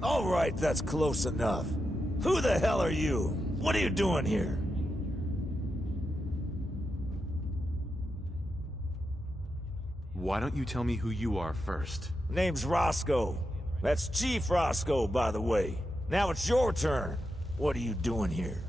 All right, that's close enough. Who the hell are you? What are you doing here? Why don't you tell me who you are first? Name's Roscoe. That's Chief Roscoe, by the way. Now it's your turn. What are you doing here?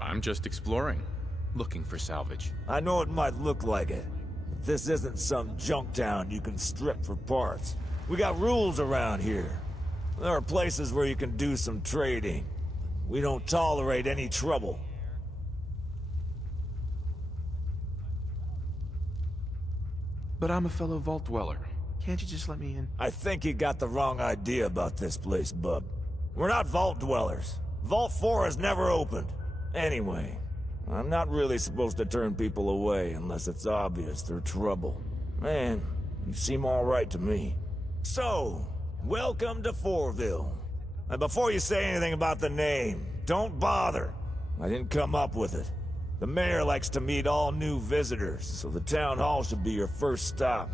I'm just exploring, looking for salvage. I know it might look like it, but this isn't some junk town you can strip for parts. We got rules around here. There are places where you can do some trading. We don't tolerate any trouble. But I'm a fellow vault dweller. Can't you just let me in? I think you got the wrong idea about this place, bub. We're not vault dwellers. Vault 4 has never opened. Anyway, I'm not really supposed to turn people away unless it's obvious they're trouble. Man, you seem alright to me. So, welcome to Fourville. And before you say anything about the name, don't bother. I didn't come up with it. The mayor likes to meet all new visitors, so the town hall should be your first stop.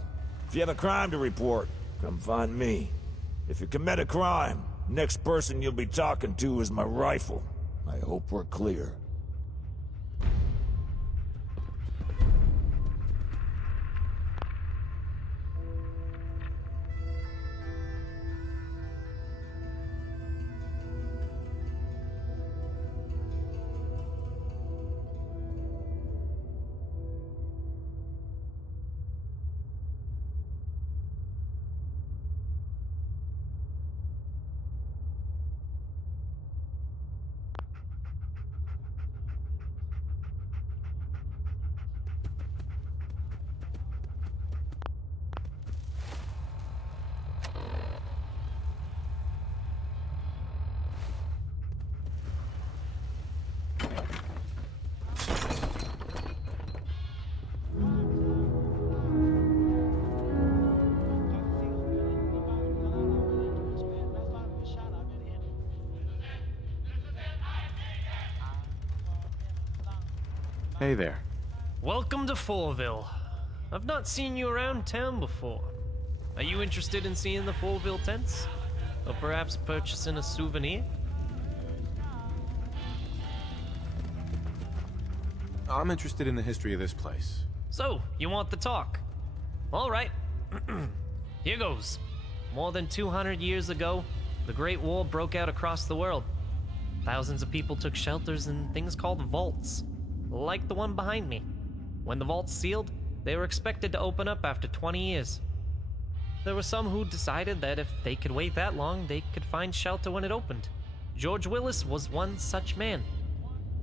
If you have a crime to report, come find me. If you commit a crime, next person you'll be talking to is my rifle. I hope we're clear. Hey there. Welcome to Fourville. I've not seen you around town before. Are you interested in seeing the Fourville tents? Or perhaps purchasing a souvenir? I'm interested in the history of this place. So, you want the talk? Alright. Here goes. More than 200 years ago, the Great War broke out across the world. Thousands of people took shelters in things called vaults, like the one behind me. When the vaults sealed, they were expected to open up after 20 years. There were some who decided that if they could wait that long, they could find shelter when it opened. George Willis was one such man.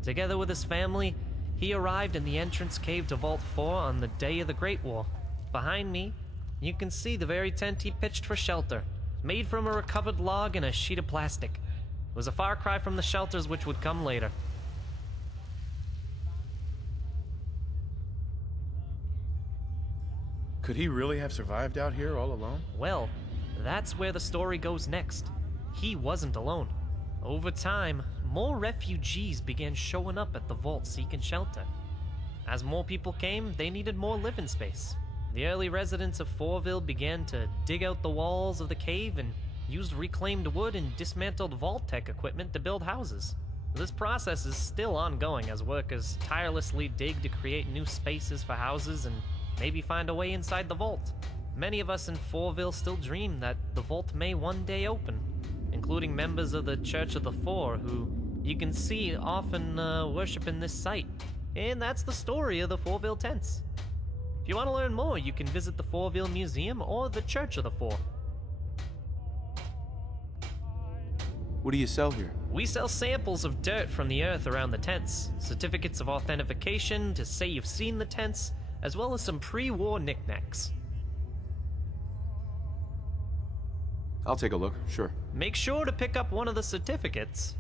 Together with his family, he arrived in the entrance cave to Vault 4 on the day of the Great War. Behind me, you can see the very tent he pitched for shelter, made from a recovered log and a sheet of plastic. It was a far cry from the shelters which would come later. Could he really have survived out here all alone? Well, that's where the story goes next. He wasn't alone. Over time, more refugees began showing up at the vault seeking shelter. As more people came, they needed more living space. The early residents of Fourville began to dig out the walls of the cave and used reclaimed wood and dismantled vault tech equipment to build houses. This process is still ongoing as workers tirelessly dig to create new spaces for houses and maybe find a way inside the vault. Many of us in Fourville still dream that the vault may one day open, including members of the Church of the Four, who you can see often worship in this site. And that's the story of the Fourville tents. If you want to learn more, you can visit the Fourville Museum or the Church of the Four. What do you sell here? We sell samples of dirt from the earth around the tents, certificates of authentication to say you've seen the tents, as well as some pre-war knickknacks. I'll take a look, sure. Make sure to pick up one of the certificates.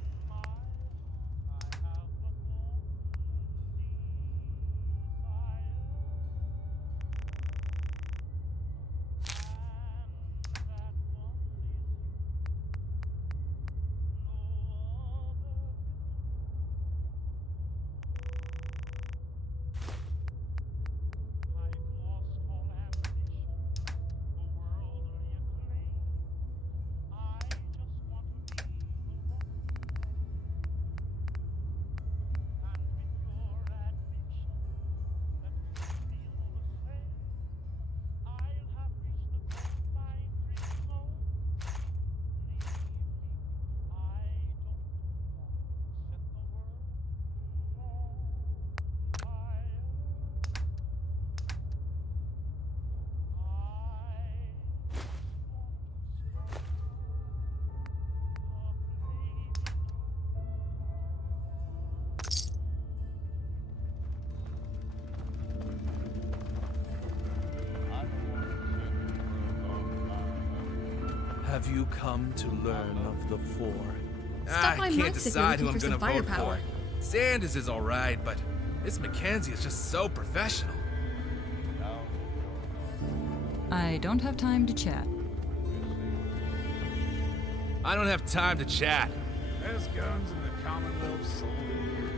Have you come to learn of the Four? Stop by I can't months if you're decide who looking I'm for gonna some vote firepower. for. Sanders is alright, but this Mackenzie is just so professional. I don't have time to chat. I don't have time to chat. There's guns in the Commonwealth sold in here.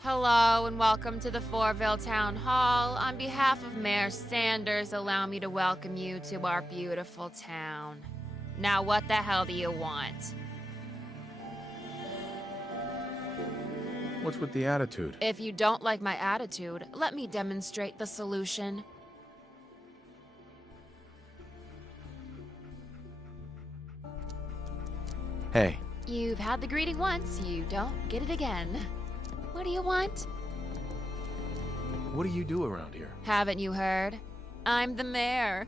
Hello and welcome to the Fourville Town Hall. On behalf of Mayor Sanders, allow me to welcome you to our beautiful town. Now what the hell do you want? What's with the attitude? If you don't like my attitude, let me demonstrate the solution. Hey, You've had the greeting once, you don't get it again. What do you want? what do you do around here? Haven't you heard? I'm the mayor.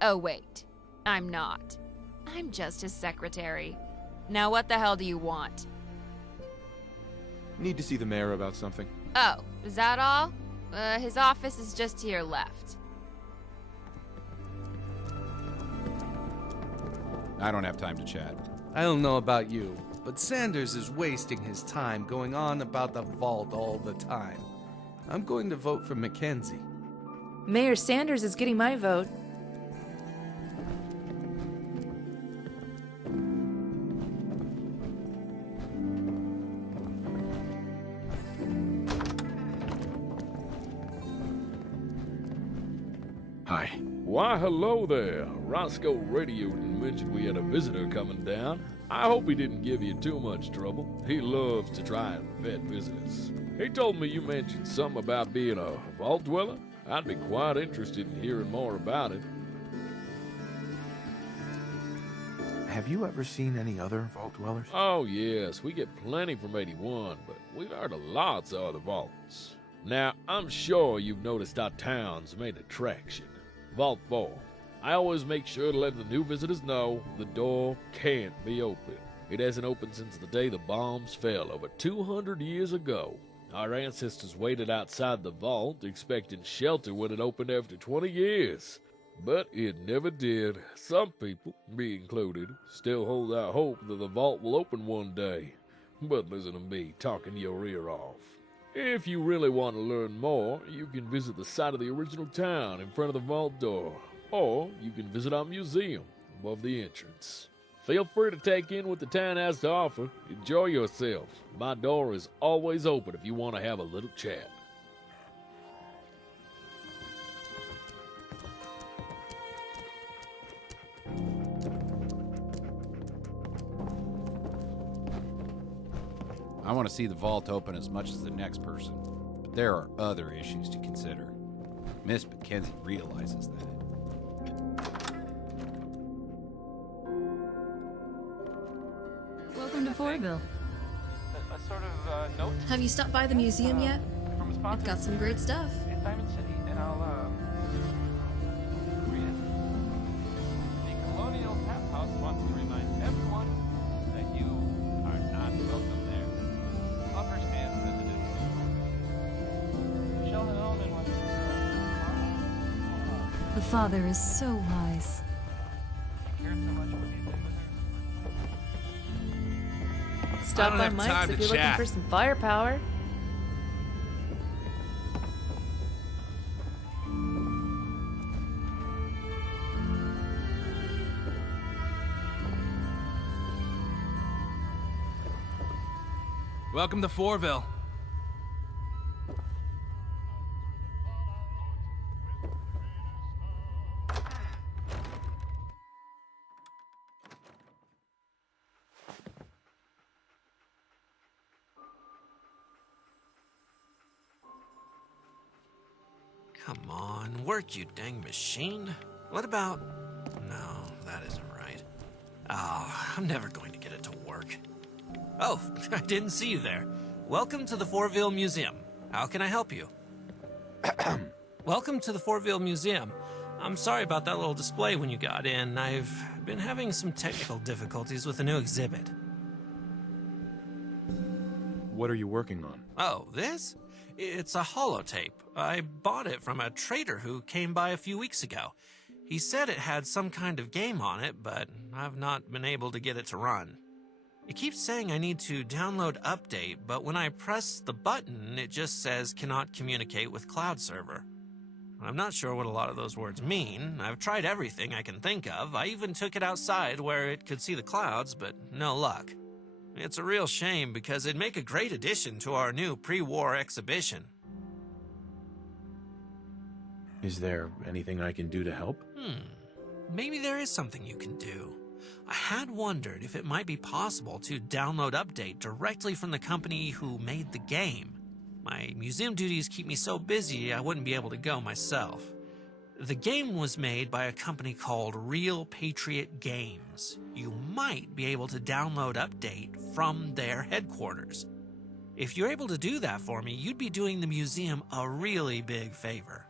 Oh, wait. I'm not. I'm just his secretary. Now what the hell do you want? Need to see the mayor about something. Oh, is that all? His office is just to your left. I don't have time to chat. I don't know about you, but Sanders is wasting his time going on about the vault all the time. I'm going to vote for Mackenzie. Mayor Sanders is getting my vote. Hi. Why, hello there. Roscoe radioed and mentioned we had a visitor coming down. I hope he didn't give you too much trouble. He loves to try and vet visitors. He told me you mentioned something about being a vault dweller. I'd be quite interested in hearing more about it. Have you ever seen any other vault dwellers? Oh, yes, we get plenty from 81, but we've heard of lots of other vaults. Now, I'm sure you've noticed our town's main attraction, Vault 4. I always make sure to let the new visitors know the door can't be open. It hasn't opened since the day the bombs fell over 200 years ago. Our ancestors waited outside the vault, expecting shelter when it opened after 20 years. But it never did. Some people, me included, still hold out hope that the vault will open one day. But listen to me talking your ear off. If you really want to learn more, you can visit the site of the original town in front of the vault door, or you can visit our museum above the entrance. Feel free to take in what the town has to offer. Enjoy yourself. My door is always open if you want to have a little chat. I want to see the vault open as much as the next person, but there are other issues to consider. Miss Mackenzie realizes that. Welcome to Fourville. A sort of note Have you stopped by the museum yet? from a sponsor It's got some great stuff. in Diamond City, and I'll read it. The Colonial Tap House wants to remind everyone that you are not welcome there. Offers and visitors. Sheldon Oldman wants to The father is so wise. cared so much for the visitors. Stop don't by have Mike's time if to you're looking chat. for some firepower. Welcome to Fourville. Come on, work, you dang machine. What about... No, that isn't right. Oh, I'm never going to get it to work. Oh, I didn't see you there. Welcome to the Fourville Museum. How can I help you? Welcome to the Fourville Museum. I'm sorry about that little display when you got in. I've been having some technical difficulties with the new exhibit. What are you working on? Oh, this? It's a holotape. I bought it from a trader who came by a few weeks ago. He said it had some kind of game on it, but I've not been able to get it to run. It keeps saying I need to download update, but when I press the button, it just says cannot communicate with cloud server. I'm not sure what a lot of those words mean. I've tried everything I can think of. I even took it outside where it could see the clouds, but no luck. It's a real shame because it'd make a great addition to our new pre-war exhibition. Is there anything I can do to help? Maybe there is something you can do. I had wondered if it might be possible to download update directly from the company who made the game. My museum duties keep me so busy I wouldn't be able to go myself. The game was made by a company called Real Patriot Games. You might be able to download update from their headquarters. If you're able to do that for me, you'd be doing the museum a really big favor.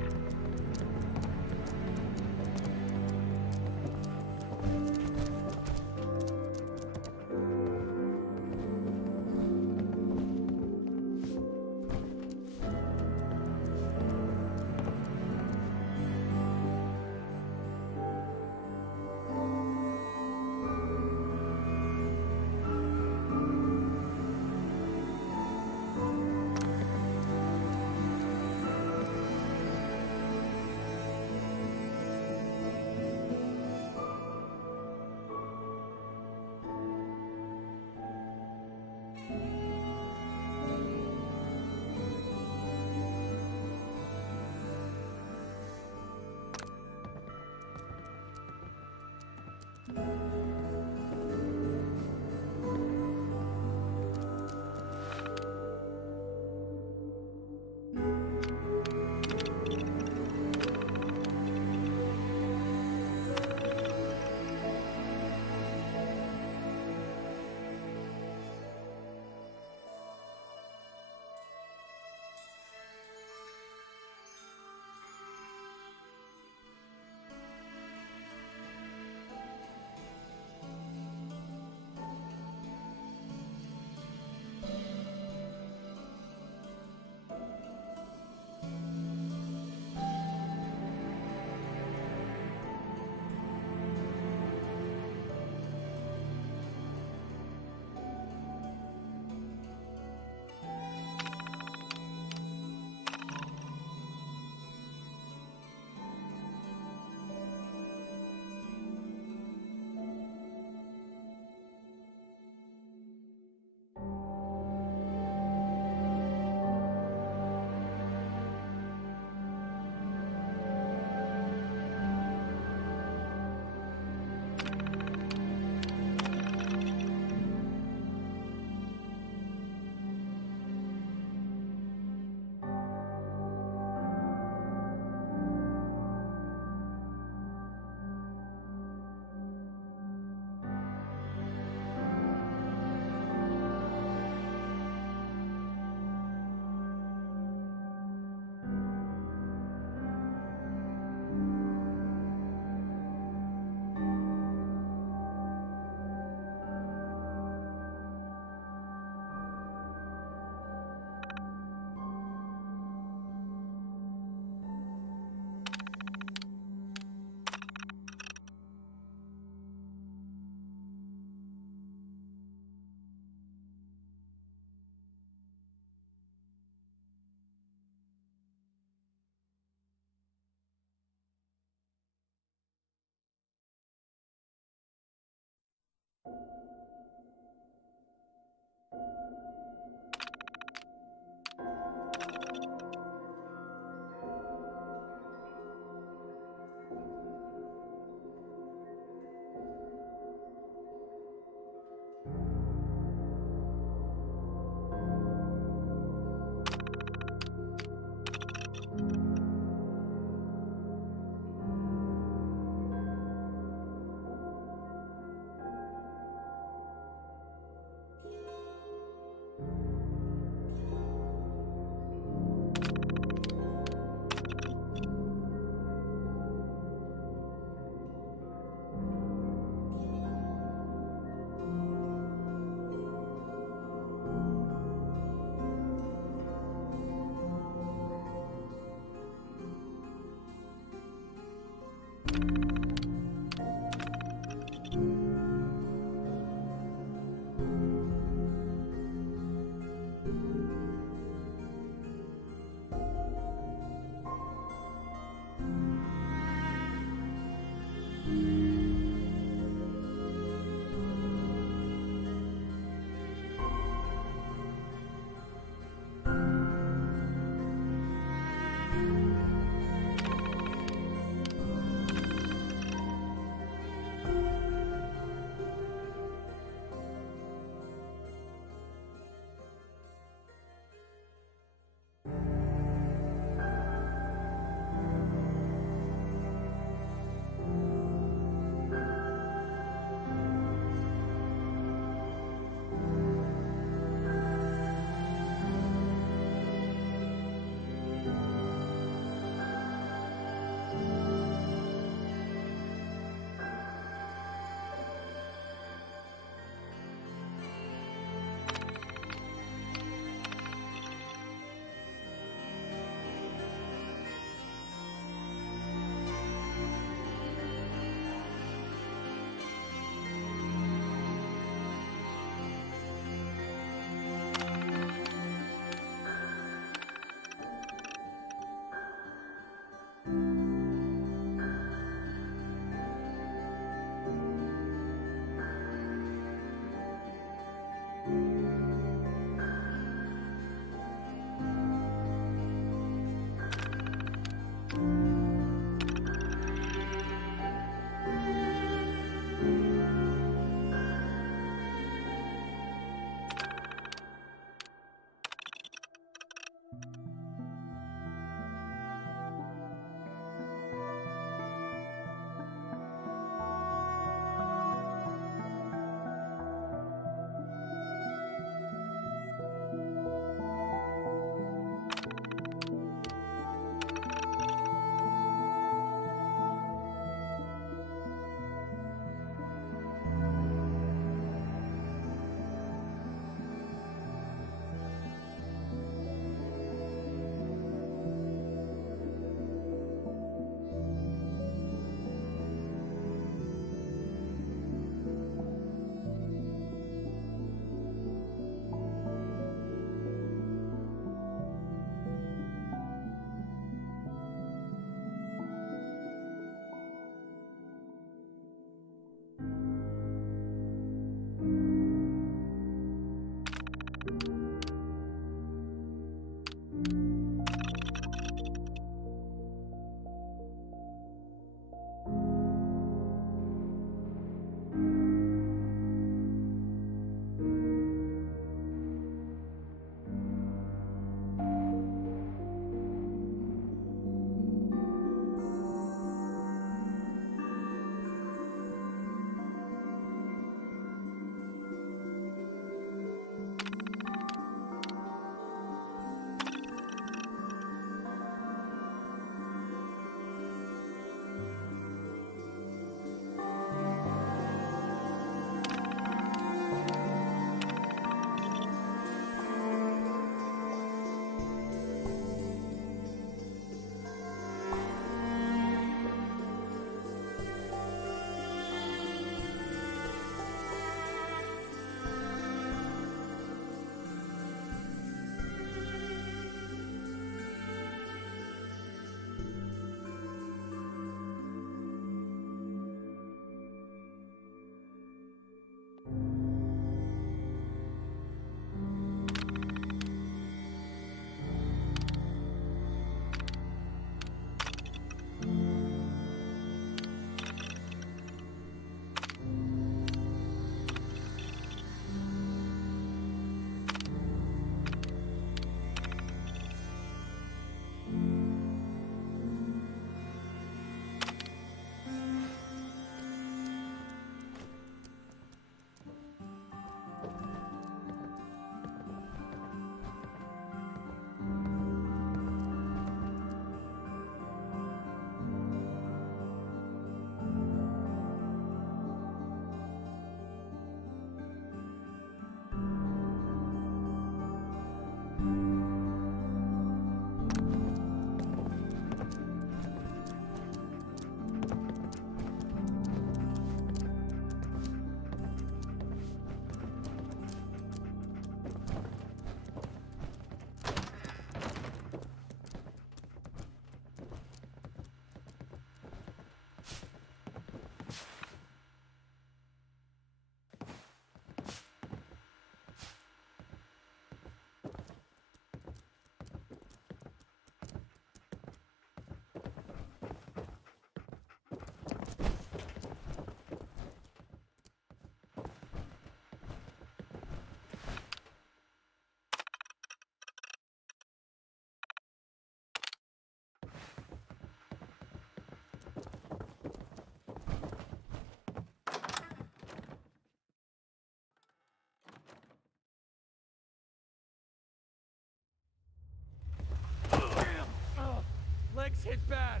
It's bad.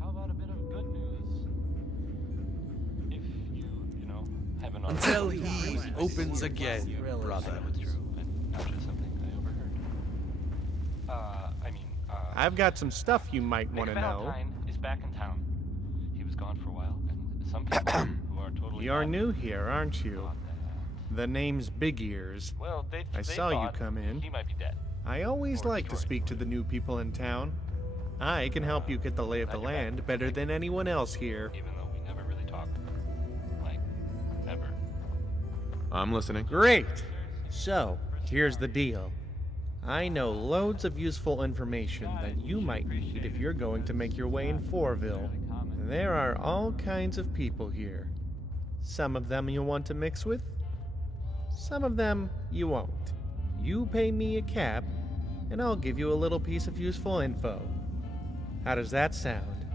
How about a bit of good news? If you know, have an Until he opens again, brother. It's true, but not just something I overheard. I've got some stuff you might want to know. Valentine is back in town. He was gone for a while, and some people who are totally You're not new here, aren't you? thought that, The name's Big Ears. well, I they saw you thought come in. He might be dead. I always Or like to destroyed. speak to the new people in town. I can help you get the lay of the Glad you're back. land better than anyone else here. Even though we never really talked. Like, never. I'm listening. Great! So, here's the deal. I know loads of useful information that you might need if you're going to make your way in Fourville. There are all kinds of people here. Some of them you'll want to mix with, some of them you won't. You pay me a cap, and I'll give you a little piece of useful info. How does that sound?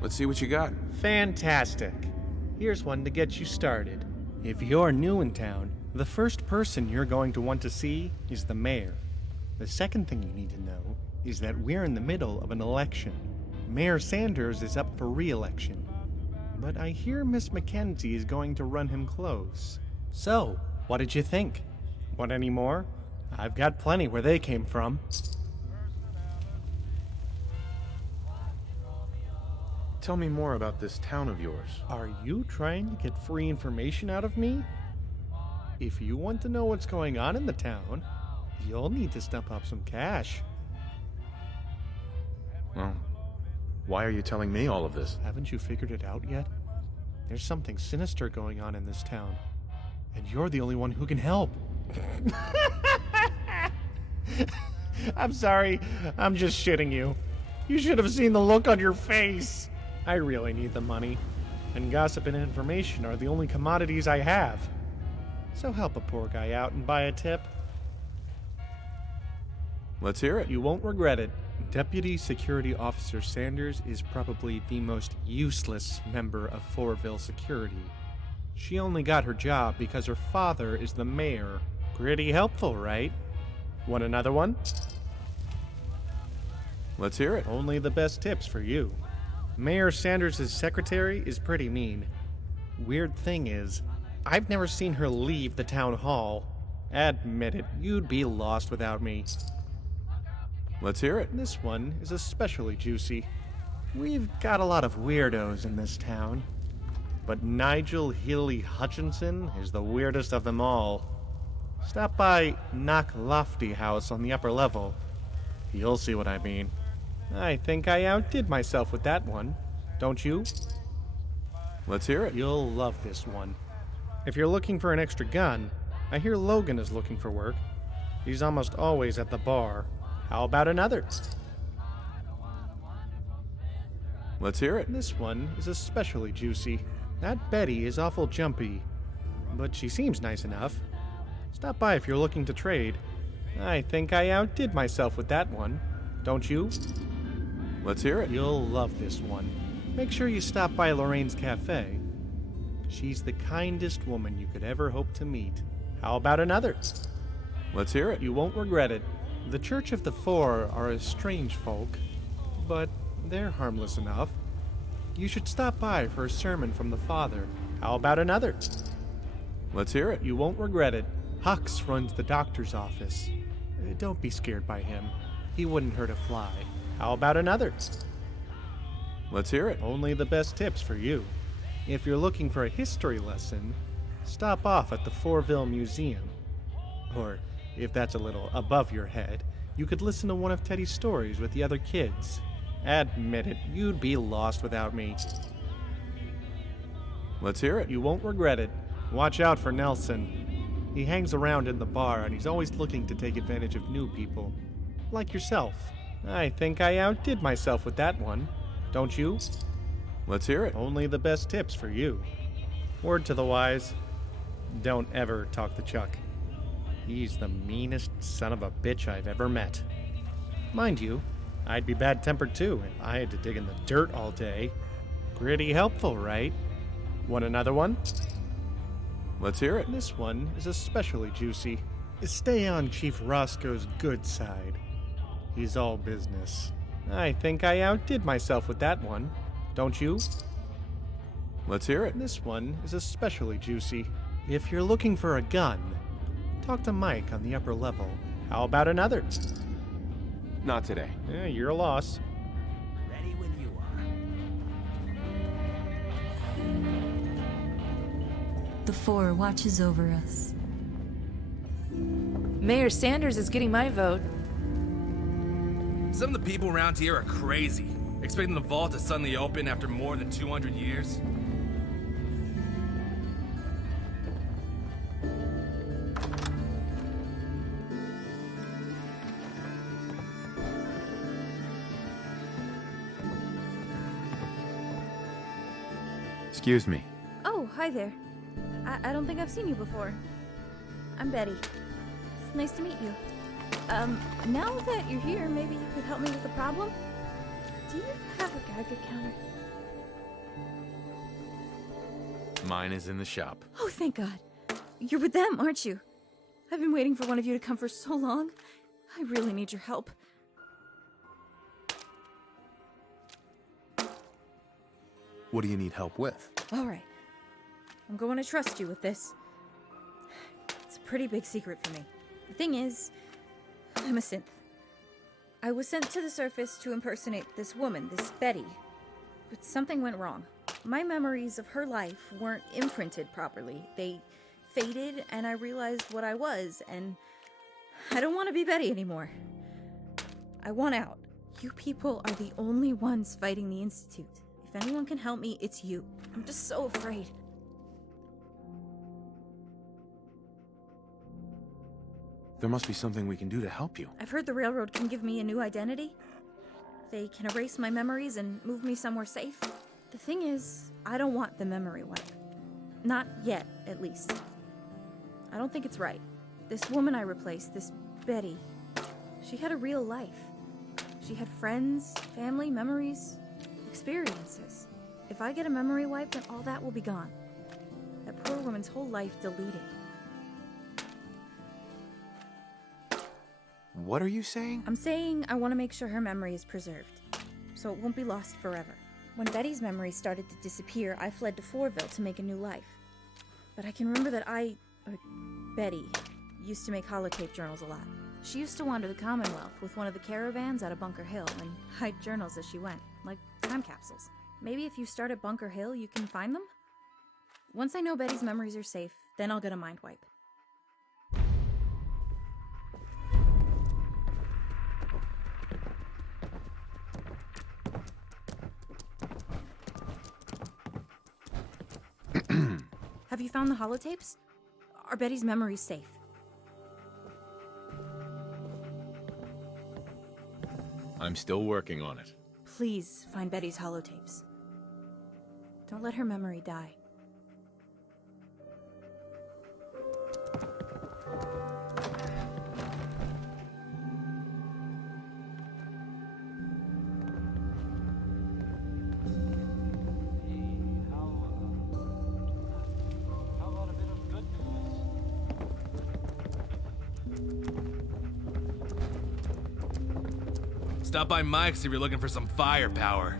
Let's see what you got. Fantastic. Here's one to get you started. If you're new in town, the first person you're going to want to see is the mayor. The second thing you need to know is that we're in the middle of an election. Mayor Sanders is up for re-election. But I hear Miss Mackenzie is going to run him close. So, what did you think? Want any more? I've got plenty where they came from. Tell me more about this town of yours. Are you trying to get free information out of me? If you want to know what's going on in the town, you'll need to stump up some cash. Well, why are you telling me all of this? Haven't you figured it out yet? There's something sinister going on in this town, and you're the only one who can help. I'm sorry, I'm just shitting you. You should have seen the look on your face. I really need the money, and gossip and information are the only commodities I have. So help a poor guy out and buy a tip. Let's hear it. You won't regret it. Deputy Security Officer Sanders is probably the most useless member of Fourville Security. She only got her job because her father is the mayor. Pretty helpful, right? Want another one? Let's hear it. Only the best tips for you. Mayor Sanders' secretary is pretty mean. Weird thing is, I've never seen her leave the town hall. Admit it, you'd be lost without me. Let's hear it. This one is especially juicy. We've got a lot of weirdos in this town, but Nigel Healy Hutchinson is the weirdest of them all. Stop by Knock Lofty House on the upper level. You'll see what I mean. I think I outdid myself with that one, don't you? Let's hear it. You'll love this one. If you're looking for an extra gun, I hear Logan is looking for work. He's almost always at the bar. How about another? Let's hear it. This one is especially juicy. That Betty is awful jumpy, but she seems nice enough. Stop by if you're looking to trade. I think I outdid myself with that one, don't you? Let's hear it. You'll love this one. Make sure you stop by Lorraine's Cafe. She's the kindest woman you could ever hope to meet. How about another? Let's hear it. You won't regret it. The Church of the Four are a strange folk, but they're harmless enough. You should stop by for a sermon from the Father. How about another? Let's hear it. You won't regret it. Hux runs the doctor's office. Don't be scared by him. He wouldn't hurt a fly. How about another? Let's hear it. Only the best tips for you. If you're looking for a history lesson, stop off at the Fourville Museum. Or, if that's a little above your head, you could listen to one of Teddy's stories with the other kids. Admit it, you'd be lost without me. Let's hear it. You won't regret it. Watch out for Nelson. He hangs around in the bar and he's always looking to take advantage of new people. Like yourself. I think I outdid myself with that one. Don't you? Let's hear it. Only the best tips for you. Word to the wise, don't ever talk to Chuck. He's the meanest son of a bitch I've ever met. Mind you, I'd be bad-tempered too if I had to dig in the dirt all day. Pretty helpful, right? Want another one? Let's hear it. This one is especially juicy. Stay on Chief Roscoe's good side. He's all business. I think I outdid myself with that one. Don't you? Let's hear it. This one is especially juicy. If you're looking for a gun, talk to Mike on the upper level. How about another? Not today. You're a loss. Ready when you are. The Four watches over us. Mayor Sanders is getting my vote. Some of the people around here are crazy, expecting the vault to suddenly open after more than 200 years. Excuse me. Oh, hi there. I don't think I've seen you before. I'm Betty. It's nice to meet you. Now that you're here, maybe you could help me with the problem? Do you have a Geiger counter? Mine is in the shop. Oh, thank God. You're with them, aren't you? I've been waiting for one of you to come for so long. I really need your help. What do you need help with? All right. I'm going to trust you with this. It's a pretty big secret for me. The thing is, I'm a synth. I was sent to the surface to impersonate this woman, this Betty. But something went wrong. My memories of her life weren't imprinted properly. They faded, and I realized what I was, and I don't want to be Betty anymore. I want out. You people are the only ones fighting the Institute. If anyone can help me, it's you. I'm just so afraid. There must be something we can do to help you. I've heard the railroad can give me a new identity. They can erase my memories and move me somewhere safe. The thing is, I don't want the memory wipe. Not yet, at least. I don't think it's right. This woman I replaced, this Betty, she had a real life. She had friends, family, memories, experiences. If I get a memory wipe, then all that will be gone. That poor woman's whole life deleted. What are you saying? I'm saying I want to make sure her memory is preserved, so it won't be lost forever. When Betty's memories started to disappear, I fled to Fourville to make a new life. But I can remember that Betty, used to make holotape journals a lot. She used to wander the Commonwealth with one of the caravans out of Bunker Hill and hide journals as she went, like time capsules. Maybe if you start at Bunker Hill, you can find them? Once I know Betty's memories are safe, then I'll get a mind wipe. Have you found the holotapes? Are Betty's memories safe? I'm still working on it. Please find Betty's holotapes. Don't let her memory die. How about a bit of good news? Stop by Mike's if you're looking for some firepower.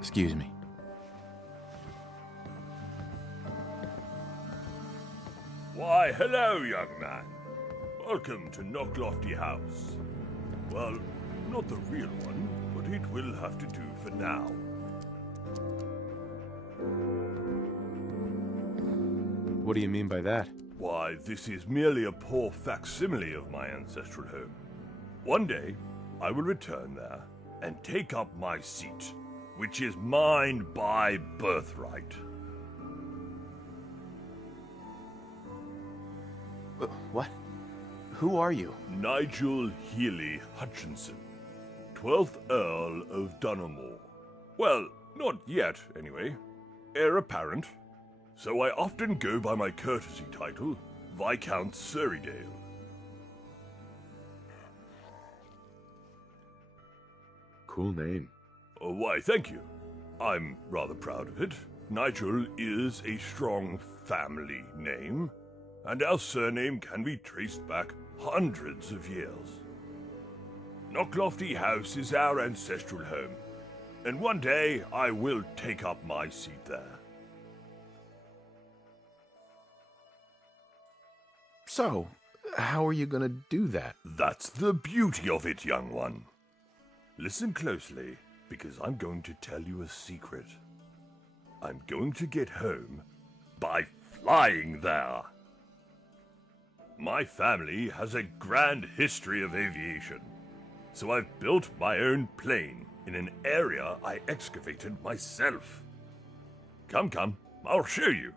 Excuse me. Why, hello, young man. Welcome to Knocklofty House. Well, not the real one, but it will have to do for now. What do you mean by that? Why, this is merely a poor facsimile of my ancestral home. One day, I will return there and take up my seat, which is mine by birthright. What? Who are you? Nigel Healy Hutchinson, 12th Earl of Dunamore. Well, not yet, anyway. Heir apparent. So I often go by my courtesy title, Viscount Surrydale. Cool name. Oh, why, thank you. I'm rather proud of it. Nigel is a strong family name, and our surname can be traced back hundreds of years. Knocklofty House is our ancestral home, and one day I will take up my seat there. So, how are you gonna do that? That's the beauty of it, young one. Listen closely, because I'm going to tell you a secret. I'm going to get home by flying there. My family has a grand history of aviation, so I've built my own plane in an area I excavated myself. Come, I'll show you.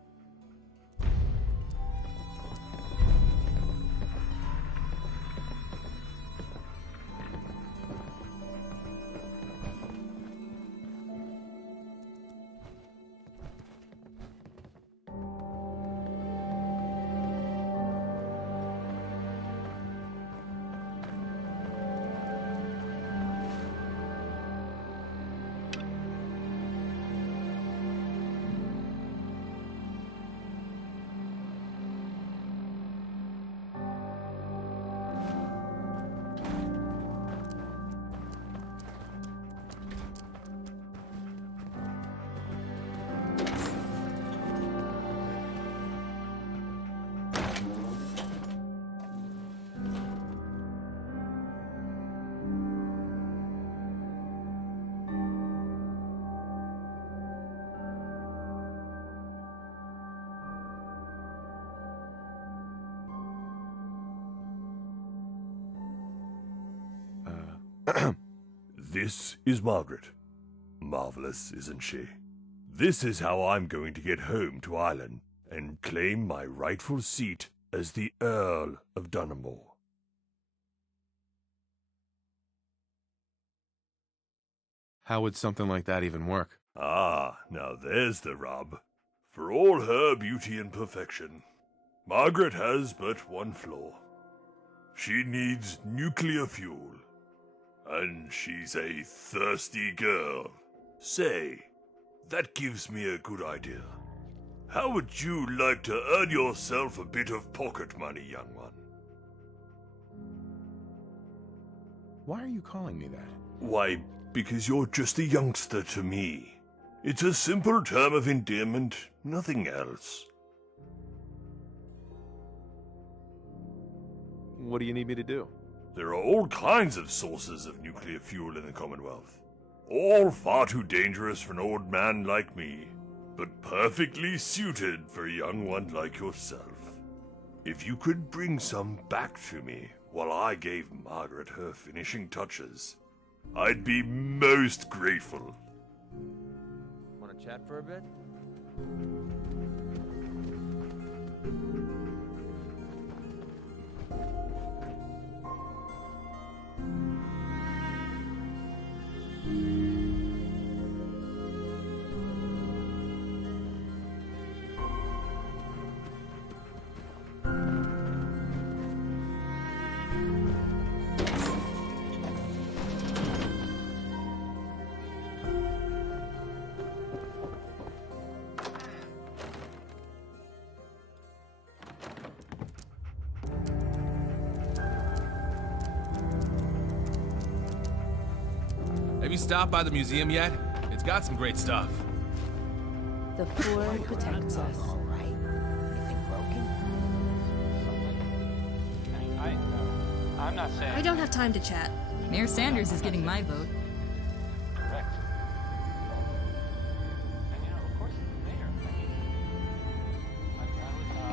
This is Margaret. Marvelous, isn't she? This is how I'm going to get home to Ireland and claim my rightful seat as the Earl of Dunamore. How would something like that even work? Ah, now there's the rub. For all her beauty and perfection, Margaret has but one flaw. She needs nuclear fuel. And she's a thirsty girl. Say, that gives me a good idea. How would you like to earn yourself a bit of pocket money, young one? Why are you calling me that? Why, because you're just a youngster to me. It's a simple term of endearment, nothing else. What do you need me to do? There are all kinds of sources of nuclear fuel in the Commonwealth. All far too dangerous for an old man like me, but perfectly suited for a young one like yourself. If you could bring some back to me while I gave Margaret her finishing touches, I'd be most grateful. Want to chat for a bit? Have you stopped by the museum yet? It's got some great stuff. The poor protects us. I'm not saying. I don't have time to chat. Mayor Sanders is getting my vote. Correct. And of course, the mayor. I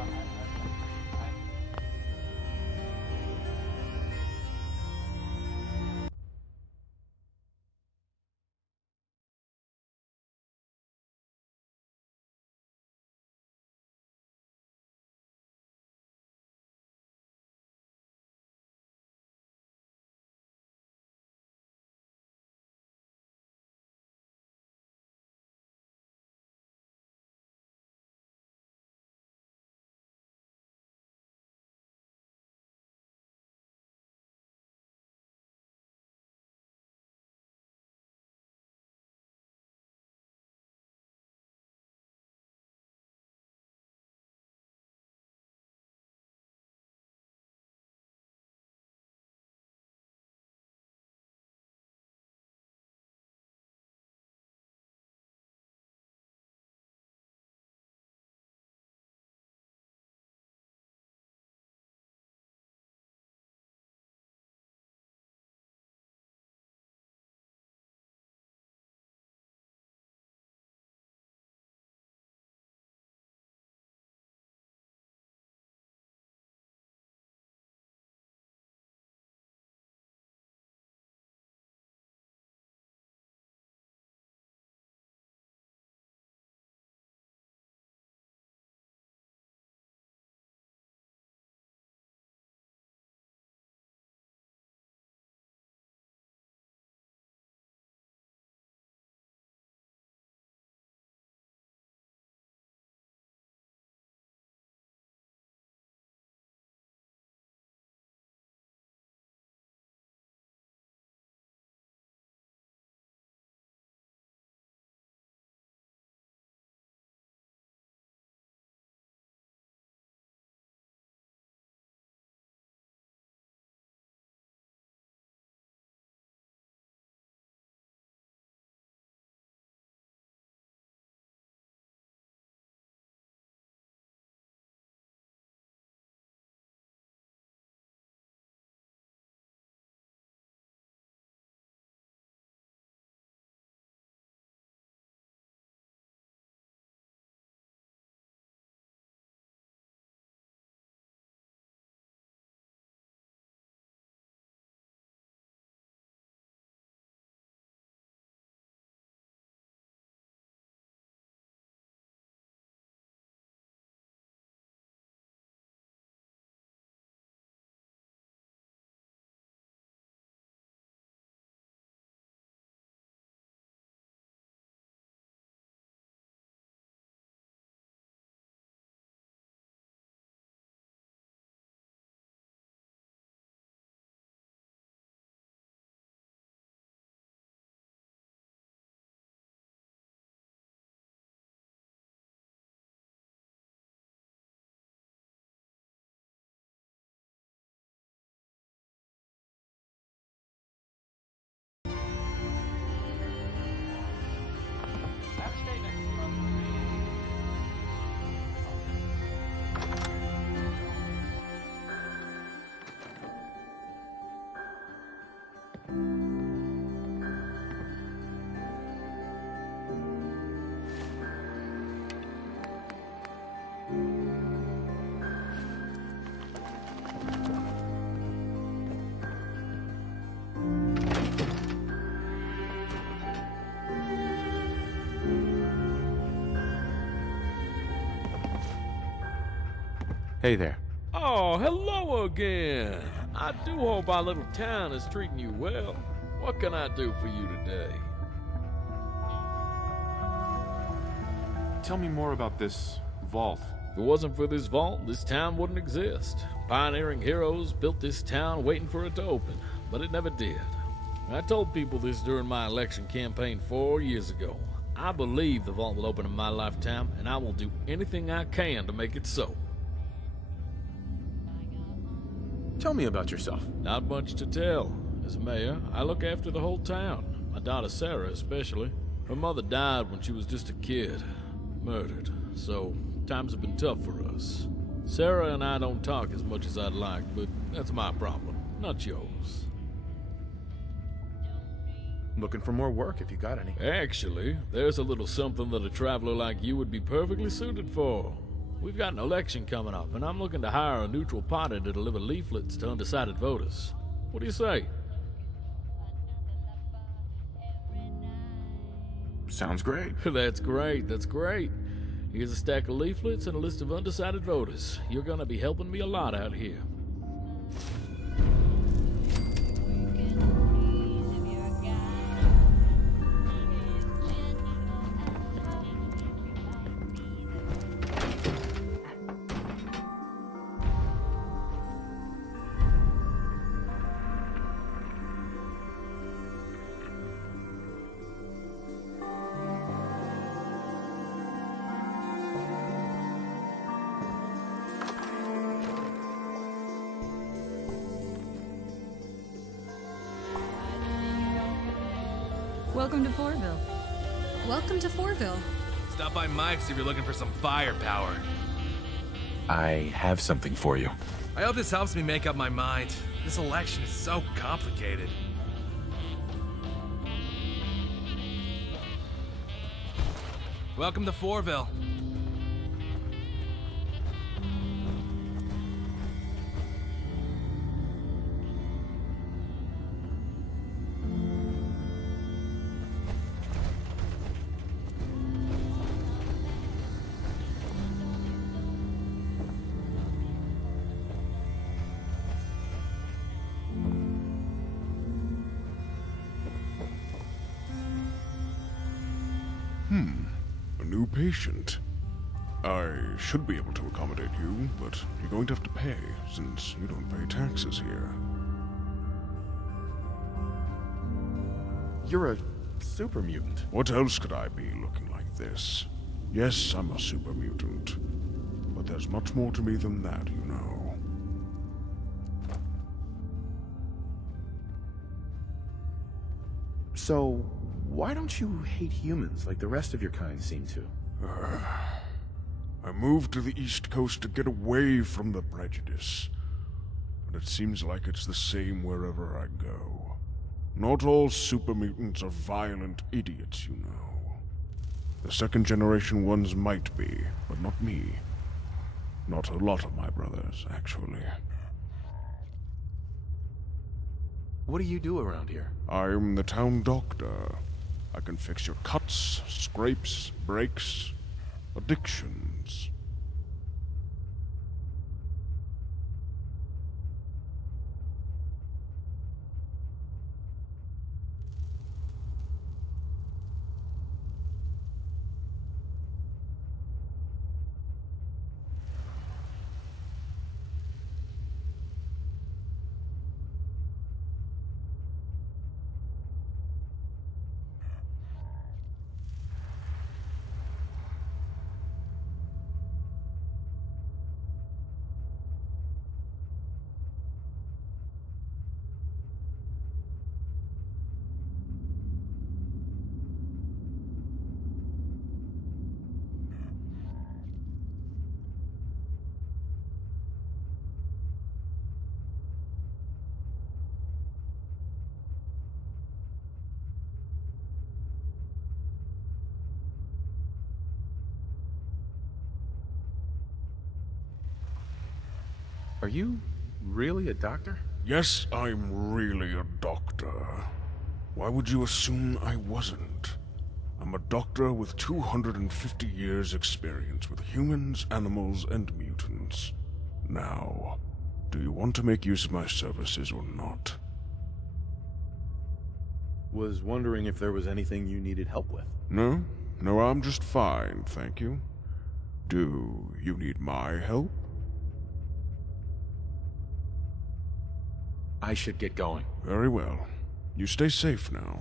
Hey there. Oh, hello again. I do hope our little town is treating you well. What can I do for you today? Tell me more about this vault. If it wasn't for this vault, this town wouldn't exist. Pioneering heroes built this town waiting for it to open, but it never did. I told people this during my election campaign 4 years ago. I believe the vault will open in my lifetime, and I will do anything I can to make it so. Tell me about yourself. Not much to tell. As mayor, I look after the whole town. My daughter Sarah especially. Her mother died when she was just a kid. Murdered. So, times have been tough for us. Sarah and I don't talk as much as I'd like, but that's my problem, not yours. Looking for more work if you got any. Actually, there's a little something that a traveler like you would be perfectly suited for. We've got an election coming up, and I'm looking to hire a neutral party to deliver leaflets to undecided voters. What do you say? Sounds great. That's great, that's great. Here's a stack of leaflets and a list of undecided voters. You're gonna be helping me a lot out here. Welcome to Fourville. Welcome to Fourville. Stop by Mike's if you're looking for some firepower. I have something for you. I hope this helps me make up my mind. This election is so complicated. Welcome to Fourville. A new patient. I should be able to accommodate you, but you're going to have to pay, since you don't pay taxes here. You're a super mutant. What else could I be looking like this? Yes, I'm a super mutant, but there's much more to me than that, you know. So, why don't you hate humans like the rest of your kind seem to? I moved to the East Coast to get away from the prejudice, but it seems like it's the same wherever I go. Not all super mutants are violent idiots, you know. The second generation ones might be, but not me. Not a lot of my brothers, actually. What do you do around here? I'm the town doctor. I can fix your cuts, scrapes, breaks, addictions. Are you really a doctor? Yes, I'm really a doctor. Why would you assume I wasn't? I'm a doctor with 250 years experience with humans, animals, and mutants. Now, do you want to make use of my services or not? Was wondering if there was anything you needed help with. No? No, I'm just fine, thank you. Do you need my help? I should get going. Very well. You stay safe now.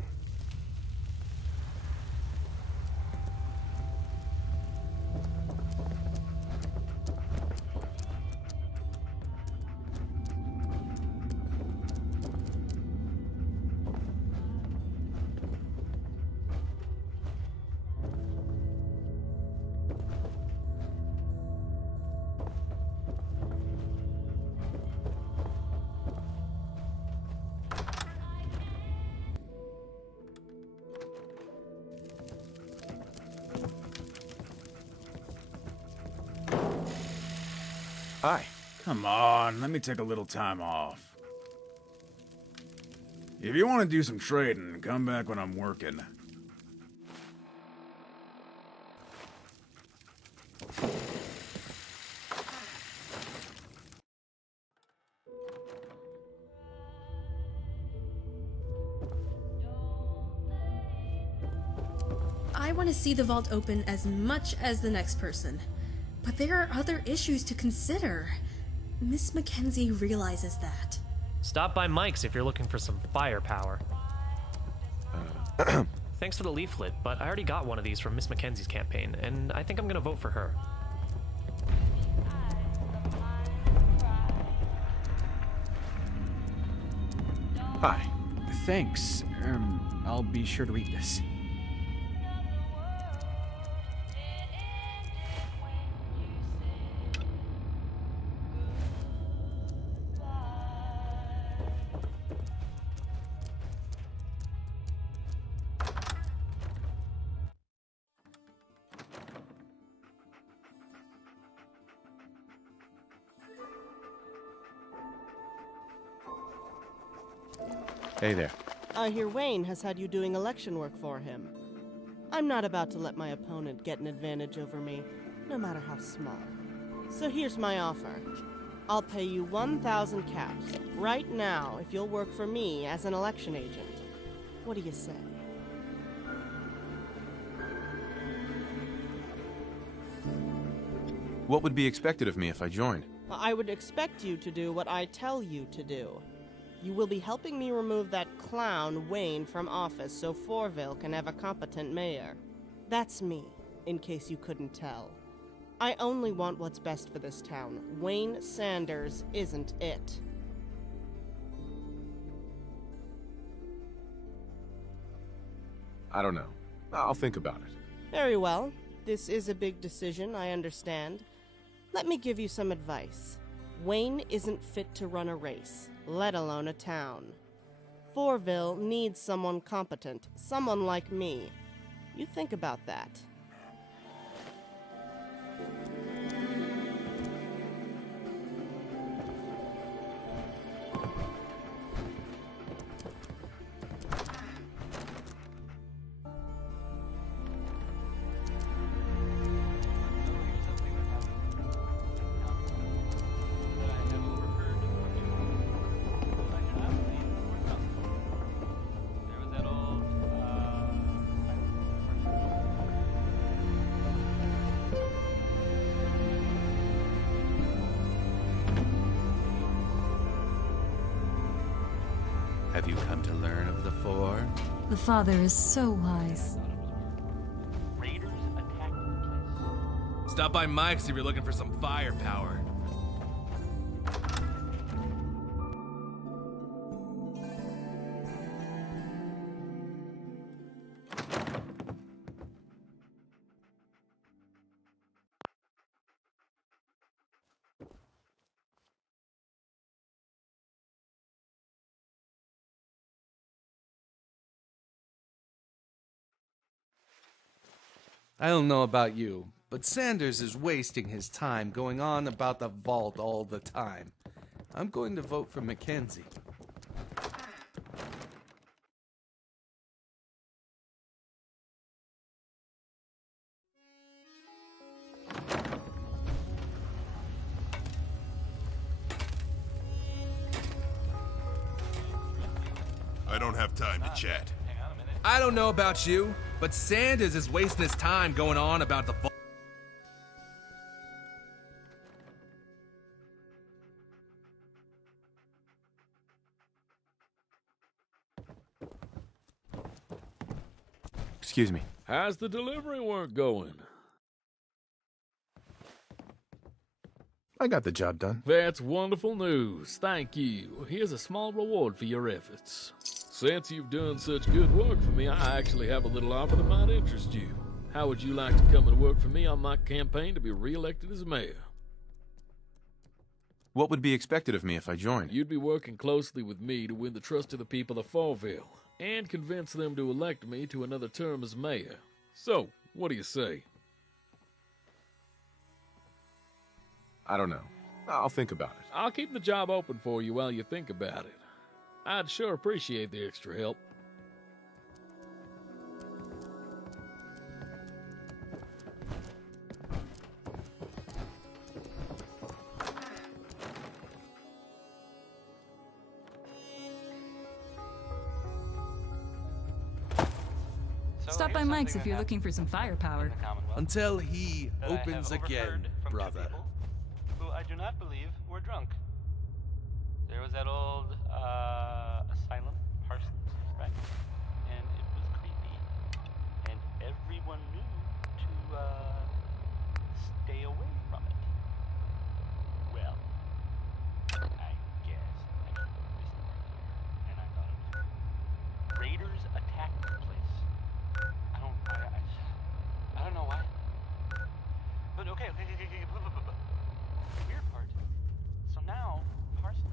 Hi. Come on, let me take a little time off. If you want to do some trading, come back when I'm working. I want to see the vault open as much as the next person. But there are other issues to consider. Miss Mackenzie realizes that. Stop by Mike's if you're looking for some firepower. Thanks for the leaflet, but I already got one of these from Miss Mackenzie's campaign, and I think I'm gonna vote for her. Hi. Thanks. I'll be sure to read this. Hey there. I hear Wayne has had you doing election work for him. I'm not about to let my opponent get an advantage over me, no matter how small. So here's my offer. I'll pay you 1,000 caps right now if you'll work for me as an election agent. What do you say? What would be expected of me if I joined? I would expect you to do what I tell you to do. You will be helping me remove that clown Wayne from office so Fourville can have a competent mayor. That's me, in case you couldn't tell. I only want what's best for this town. Wayne Sanders isn't it. I don't know. I'll think about it. Very well. This is a big decision, I understand. Let me give you some advice. Wayne isn't fit to run a race, let alone a town. Fourville needs someone competent, someone like me. You think about that. Have you come to learn of the Four? The father is so wise. Stop by Mike's if you're looking for some firepower. I don't know about you, but Sanders is wasting his time going on about the vault all the time. I'm going to vote for Mackenzie. chit-chat. I don't know about you, but Sanders is wasting his time going on about the vault. Excuse me. How's the delivery work going? I got the job done. That's wonderful news. Thank you. Here's a small reward for your efforts. Since you've done such good work for me, I actually have a little offer that might interest you. How would you like to come and work for me on my campaign to be re-elected as mayor? What would be expected of me if I joined? You'd be working closely with me to win the trust of the people of Fourville and convince them to elect me to another term as mayor. So, what do you say? I don't know. I'll think about it. I'll keep the job open for you while you think about it. I'd sure appreciate the extra help. Stop by Mike's if you're looking for some firepower. Until he opens again, brother. Who I do not believe were drunk. There was that old asylum, Parsons, right? And it was creepy. And everyone knew to stay away from it. Well, I guess I could put this to work here, and I thought it was great. Raiders attacked the place. I don't know why. But okay. The weird part. So now, Parsons.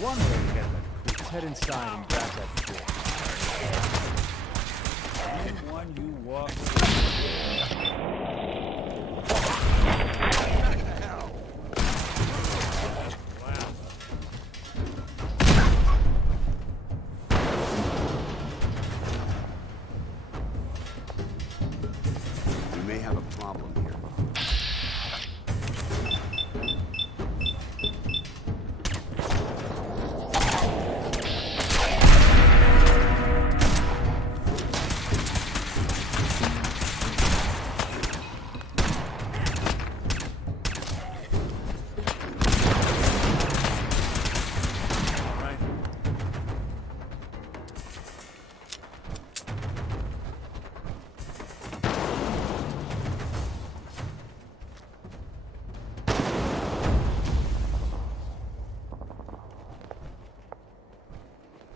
One way to get that creep. Head inside and grab that door. Anyone you walk We may have a problem here.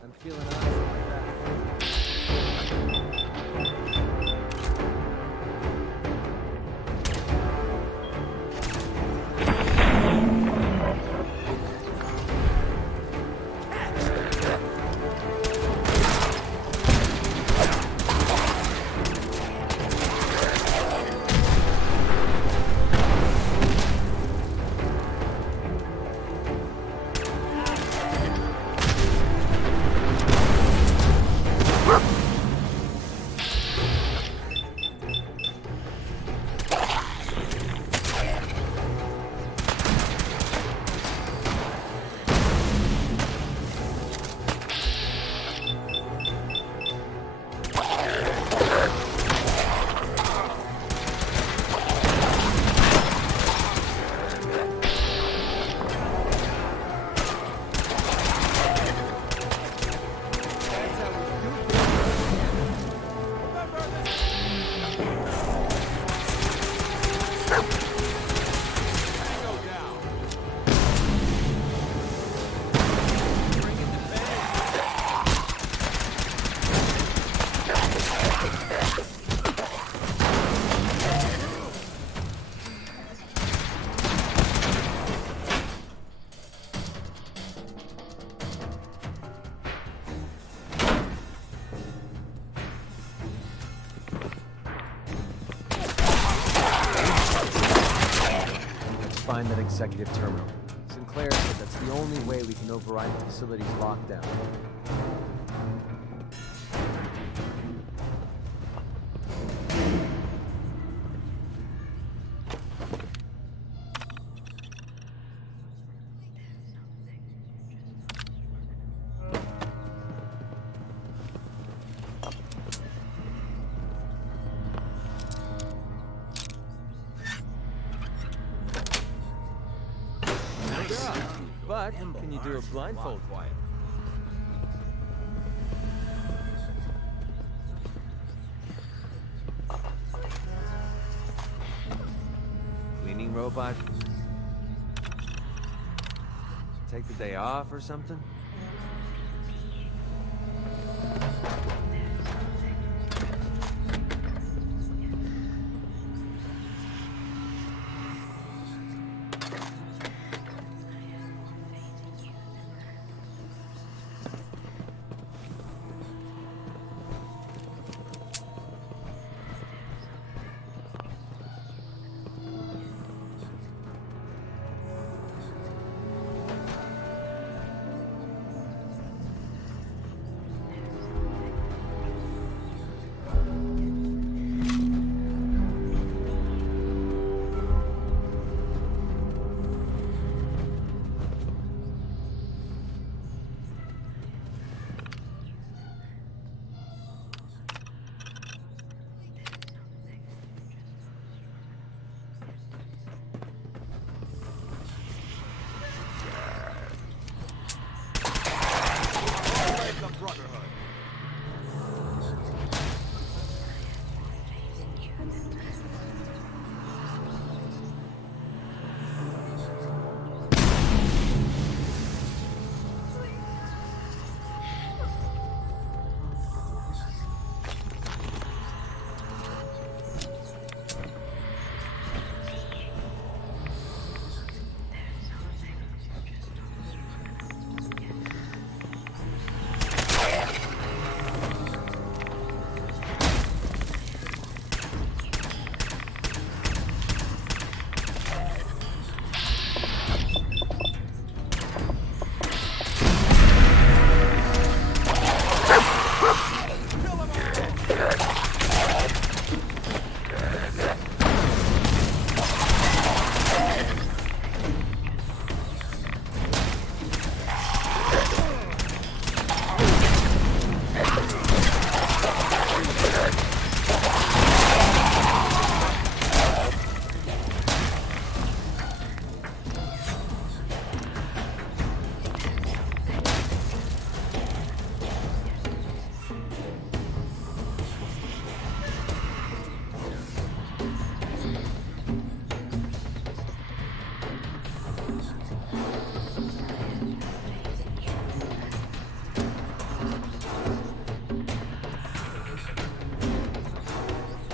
I'm feeling eyes on my back. Find that executive terminal. Sinclair said that's the only way we can override the facility's lockdown. But can you do a blindfold? Cleaning robot? Take the day off or something?